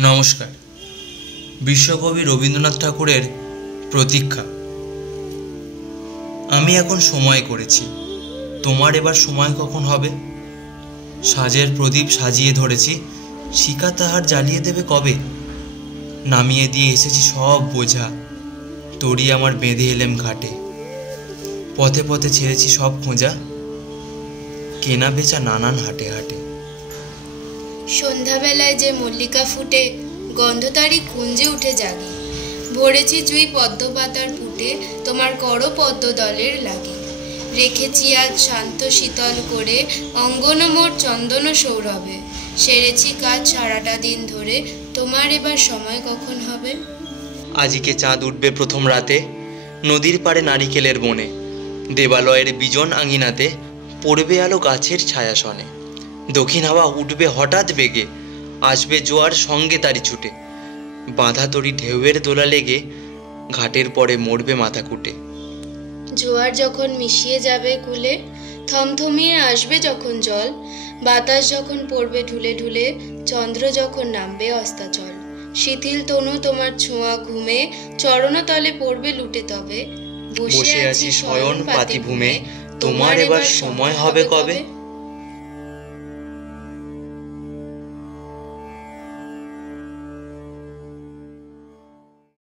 নমস্কার। বিশ্বকবি রবীন্দ্রনাথ ঠাকুরের প্রতীক্ষা। আমি এখন সময় করেছি, তোমার এবার সময় কখন হবে? সাজের প্রদীপ সাজিয়ে ধরেছি, শিখা তাহার জ্বালিয়ে দেবে কবে? নামিয়ে দিয়ে এসেছি সব বোঝা, তরি আমার বেঁধে এলেম ঘাটে। পথে পথে ছেড়েছি সব খোঁজা, কেনা বেচা নানান হাটে হাটে। সন্ধ্যাবেলায় যে মল্লিকা ফুটে, গন্ধ তারি কুঞ্জে উঠে জাগে। ভরেছি জুই পদ্ম পাতার পুটে, তোমার করো পদ্ম দলের লাগে। রেখেছি আজ শান্ত শীতল করে, অঙ্গন মোর চন্দন সৌরভে। সেরেছি কাজ সারাটা দিন ধরে, তোমার এবার সময় কখন হবে? আজিকে চাঁদ উঠবে প্রথম রাতে, নদীর পাড়ে নারিকেলের বনে। দেবালয়ের বিজন আঙিনাতে পড়বে আলো গাছের ছায়াসনে। দক্ষিণ হাওয়া উঠবে হঠাৎ বেগে, আসবে জোয়ার সঙ্গে তারি ছুটে। বাঁধা তরি ঢেউয়ের দোলা লেগে, ঘাটের পরে মরবে মাথা কুটে। জোয়ার যখন মিশিয়ে যাবে কূলে, থমথমিয়ে আসবে যখন জল, বাতাস যখন পড়বে ঢুলে ঢুলে, চন্দ্র যখন নামবে অস্তাচল। শিথিল তনু তোমার ছোঁয়া ঘুমে, চরণতলে পড়বে লুটে তবে। বসে আছি শয়ন পাতি ভূমে, তোমার এবার সময় হবে কবে?